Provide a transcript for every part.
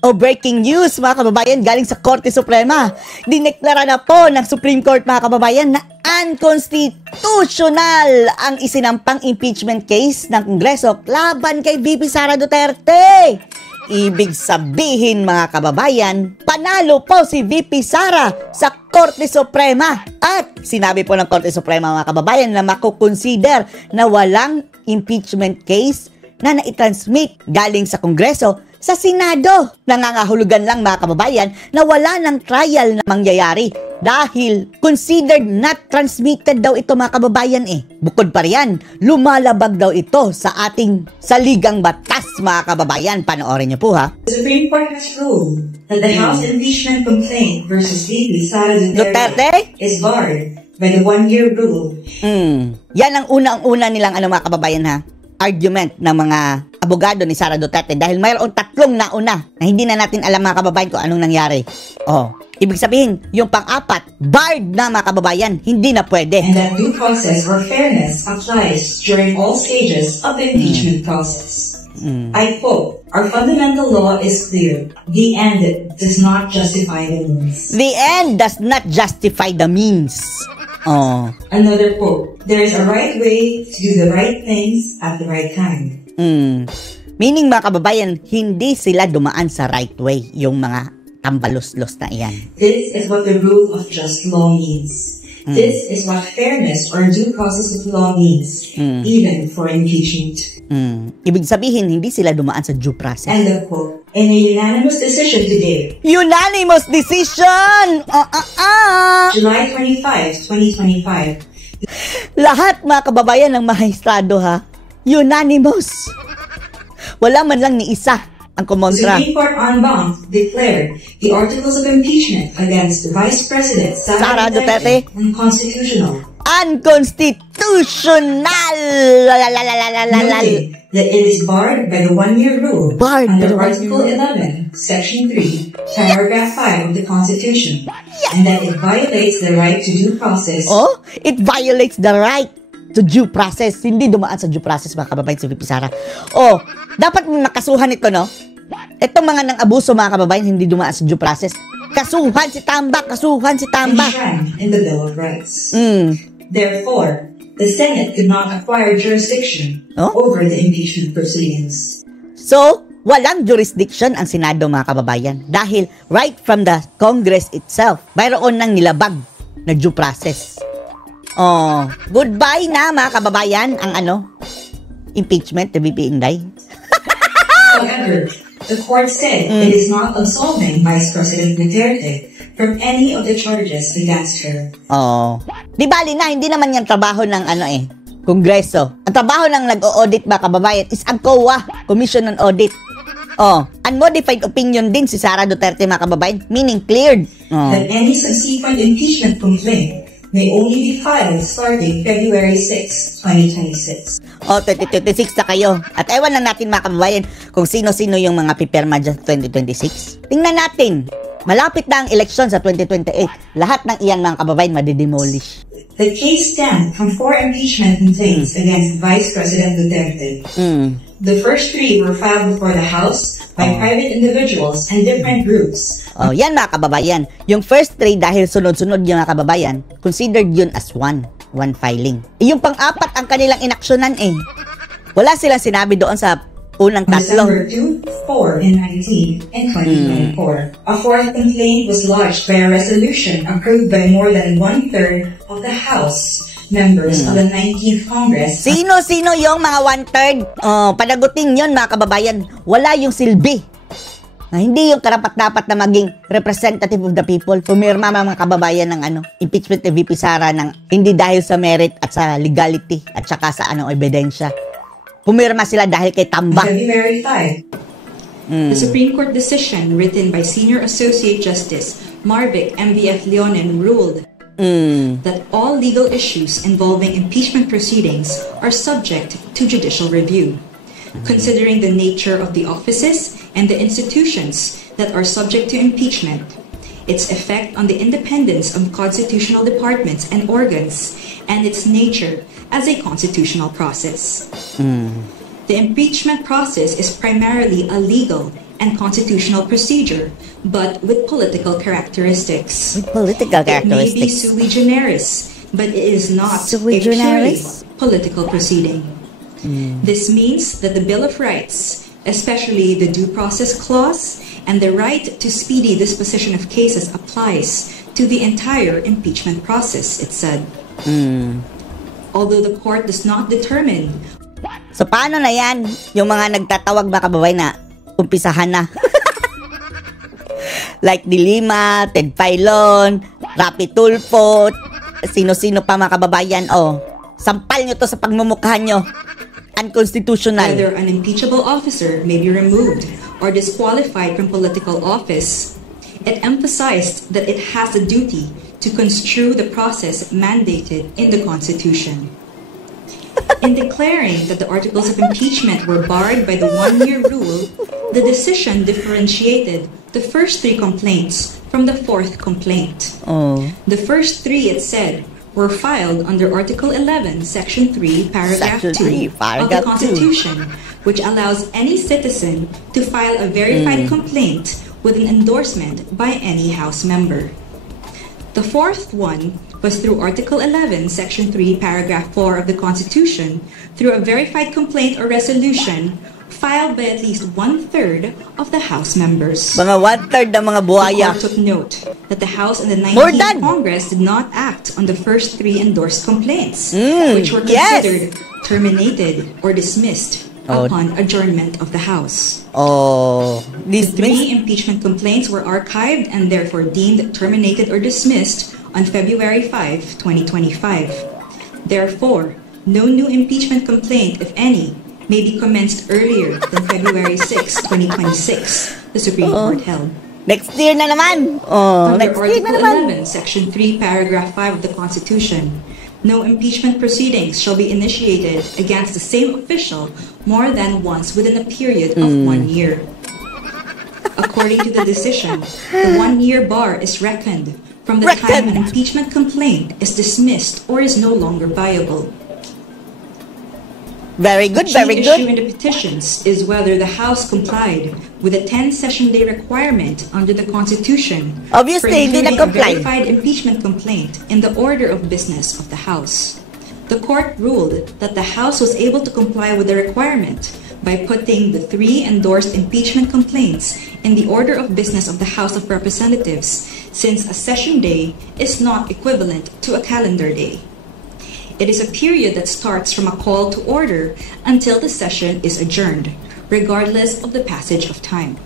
O breaking news mga kababayan galing sa Korte Suprema. Dineklara na po ng Supreme Court mga kababayan na unconstitutional ang isinampang impeachment case ng Kongreso laban kay VP Sara Duterte. Ibig sabihin mga kababayan, panalo po si VP Sara sa Korte Suprema. At sinabi po ng Korte Suprema mga kababayan na makukonsider na walang impeachment case na naitransmit galing sa Kongreso sa Senado. Nangangahulugan lang mga kababayan na wala ng trial na mangyayari dahil considered not transmitted daw ito mga kababayan eh. Bukod pa riyan, lumalabag daw ito sa ating saligang batas mga kababayan. Panoorin niyo po ha. The Supreme Court has ruled that the House impeachment complaint versus VP Sara Duterte is barred by the one-year rule. Yan ang unang-una nilang mga kababayan ha. Argument ng mga abogado ni Sara Duterte dahil mayroong tatlong nauna na hindi na natin alam mga kababayan kung anong nangyari. Ibig sabihin, yung pang-apat, barred na mga kababayan, hindi na pwede. And that due process or fairness applies during all stages of the impeachment process. I quote, "Our fundamental law is clear. The end does not justify the means." The end does not justify the means. Another quote, "There is a right way to do the right things at the right time." Meaning mga kababayan, hindi sila dumaan sa right way, yung mga tambalos-los na iyan. This is what the rule of just law means. This is what fairness or due process of law means, even for impeachment. Ibig sabihin, hindi sila dumaan sa due process. End of quote. In a unanimous decision today, unanimous decision! July 25, 2025. Lahat mga kababayan ng mahistrado ha, unanimous. Wala man lang ni isa ang The kumontra. Supreme Court en banc declared the articles of impeachment against Vice President Sara Duterte unconstitutional. Unconstitutional! Noting that it is barred by the one-year rule under Article 11, Section 3, Paragraph 5 of the Constitution, and that it violates the right to due process. It violates the right to due process. Hindi dumaan sa due process mga kababayan si VP Sara. Dapat nakasuhan ito, no? Itong mga nang abuso mga kababayan, hindi dumaan sa due process. Kasuhan si Tambak, kasuhan si Tambak. Enshrined in the Bill of Rights. Therefore, the Senate could not acquire jurisdiction over the impeachment proceedings. So, walang jurisdiction ang Senado mga kababayan dahil right from the Congress itself, mayroon nang nilabag na due process. Goodbye na mga kababayan ang impeachment ni VP Inday. However, the court said it is not absolving Vice President Duterte from any of the charges against her. Di bali na, hindi naman yung trabaho ng Kongreso. Ang trabaho ng nag-o-audit mga kababayan is ang COA, Commission on Audit. Unmodified opinion din si Sara Duterte mga kababayan, meaning cleared. That any subsequent impeachment complaint may only be filed starting February 6, 2026. 2026 na kayo. At ewan na natin mga kababayan kung sino-sino yung mga pipirma dyan sa 2026. Tingnan natin. Malapit na ang eleksyon sa 2028. Lahat ng iyan mga kababayan madidemolish. The case stemmed from 4 impeachment complaints against Vice President Duterte. The first 3 were filed before the House by private individuals and different groups. Yan mga kababayan. Yung first 3 dahil sunod-sunod yung mga kababayan, considered yun as one filing. Yung pang-apat ang kanilang inaksyonan Wala silang sinabi doon sa unang tatlo. December 2, 4, and 19, and 2024. A 4th complaint was lodged by a resolution approved by more than 1/3 of the House members of the 19th Congress. Sino-sino yung mga 1/3? Panagutin yun mga kababayan. Wala yung silbi. Hindi yung karapat-dapat na maging representative of the people. Pumirma mga kababayan ng impeachment ni VP Sara ng hindi dahil sa merit at sa legality at saka sa ebidensya. Pumirma sila dahil kay Tamba. February 5. The Supreme Court decision written by Senior Associate Justice Marvic MBF Leonen ruled that all legal issues involving impeachment proceedings are subject to judicial review, considering the nature of the offices and the institutions that are subject to impeachment, its effect on the independence of constitutional departments and organs, and its nature as a constitutional process. The impeachment process is primarily a legal and constitutional procedure, but with political characteristics. With political It may be characteristics. sui generis, but it is not Sui a purely generis? political proceeding. This means that the Bill of Rights, especially the Due Process Clause and the right to speedy disposition of cases, applies to the entire impeachment process, it said. Although the court does not determine. So, paano na yan? Yung mga nagtatawag ba kababay na umpisahan na? Like Dilima, Ted Filon, Rapi Tulfo, sino-sino pa mga kababayan. Sampal nyo to sa pagmumukha nyo. Unconstitutional. Whether an impeachable officer may be removed or disqualified from political office, it emphasized that it has a duty to construe the process mandated in the Constitution. In declaring that the articles of impeachment were barred by the one-year rule, the decision differentiated the first 3 complaints from the 4th complaint. The first 3, it said, were filed under Article 11, Section 3, Paragraph 2 of the Constitution, which allows any citizen to file a verified complaint with an endorsement by any House member. The 4th one was through Article 11, Section 3, Paragraph 4 of the Constitution, through a verified complaint or resolution filed by at least 1/3 of the House members. Mga 1/3 ng mga buhaya. The court took note that the House and the More 19th than. Congress did not act on the first 3 endorsed complaints, which were considered terminated or dismissed upon adjournment of the House. The 3 impeachment complaints were archived and therefore deemed terminated or dismissed on February 5, 2025. Therefore, no new impeachment complaint, if any, may be commenced earlier than February 6, 2026, the Supreme Court held. Next year na naman. Under Next year na Article naman. 11, Section 3, Paragraph 5 of the Constitution, no impeachment proceedings shall be initiated against the same official more than once within a period of 1 year. According to the decision, the 1-year bar is reckoned from the time an impeachment complaint is dismissed or is no longer viable. Very good, The very key issue good. in the petitions is whether the House complied with the 10-session day requirement under the Constitution Obviously, for hindi including a nag-comply. verified impeachment complaint in the order of business of the House. The court ruled that the House was able to comply with the requirement by putting the 3 endorsed impeachment complaints in the order of business of the House of Representatives, since a session day is not equivalent to a calendar day. It is a period that starts from a call to order until the session is adjourned, regardless of the passage of time.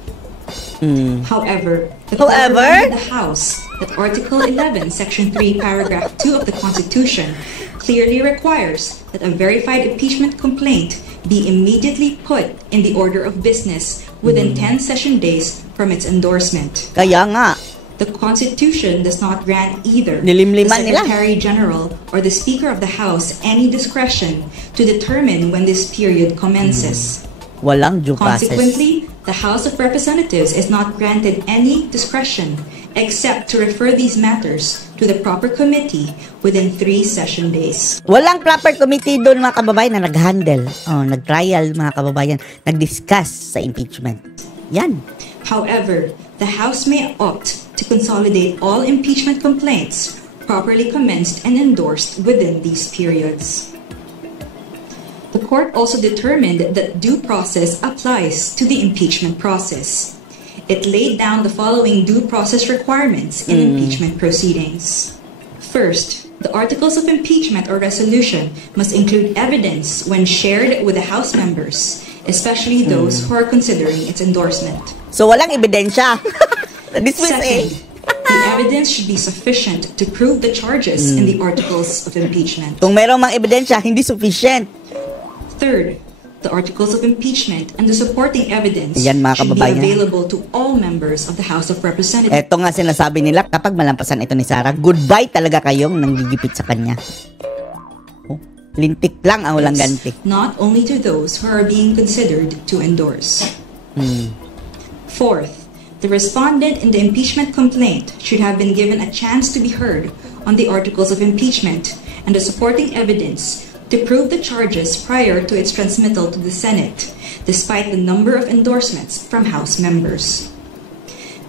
However, the court reminded the House that Article 11, Section 3, Paragraph 2 of the Constitution clearly requires that a verified impeachment complaint be immediately put in the order of business within 10 session days from its endorsement. Kaya nga. The Constitution does not grant either the Nilimliman nila. Secretary General or the Speaker of the House any discretion to determine when this period commences. Walang due process. Consequently, the House of Representatives is not granted any discretion except to refer these matters to the proper committee within 3 session days. Walang proper committee doon mga kababayan na nag-handle. Nag-trial mga kababayan. Nag-discuss sa impeachment. Yan. However, the House may opt to consolidate all impeachment complaints properly commenced and endorsed within these periods. The court also determined that due process applies to the impeachment process. It laid down the following due process requirements in impeachment proceedings. First, the articles of impeachment or resolution must include evidence when shared with the House members, especially those who are considering its endorsement. So, walang ebidensya. Dismiss Second, the evidence should be sufficient to prove the charges in the articles of impeachment. Kung merong mga ebidensya, hindi sufficient. Third, the articles of impeachment and the supporting evidence Yan, mga should be kababayan. available to all members of the House of Representatives. Eto nga sinasabi nila, kapag malampasan ito ni Sarah, goodbye talaga kayong nanggigipit sa kanya. Lintik lang ang walang ganti. Not only to those who are being considered to endorse. Fourth, the respondent in the impeachment complaint should have been given a chance to be heard on the articles of impeachment and the supporting evidence to prove the charges prior to its transmittal to the Senate, despite the number of endorsements from House members.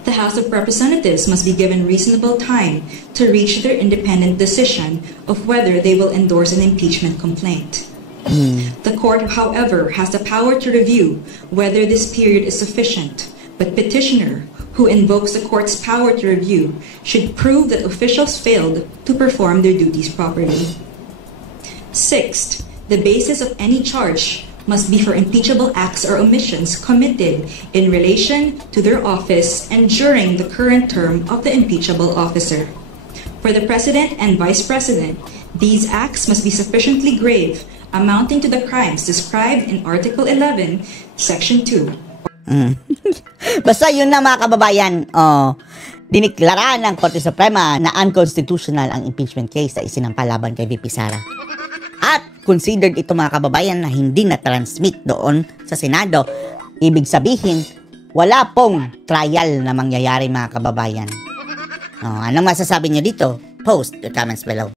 The House of Representatives must be given reasonable time to reach their independent decision of whether they will endorse an impeachment complaint. The court, however, has the power to review whether this period is sufficient, but petitioner, who invokes the court's power to review, should prove that officials failed to perform their duties properly. Sixth, the basis of any charge must be for impeachable acts or omissions committed in relation to their office and during the current term of the impeachable officer. For the President and Vice President, these acts must be sufficiently grave, amounting to the crimes described in Article 11, Section 2. Basta yun na mga kababayan, diniklara ng Korte Suprema na unconstitutional ang impeachment case na isinampa laban kay VP Sara. At considered ito mga kababayan na hindi na-transmit doon sa Senado. Ibig sabihin, wala pong trial na mangyayari mga kababayan. Anong masasabi nyo dito? Post your comments below.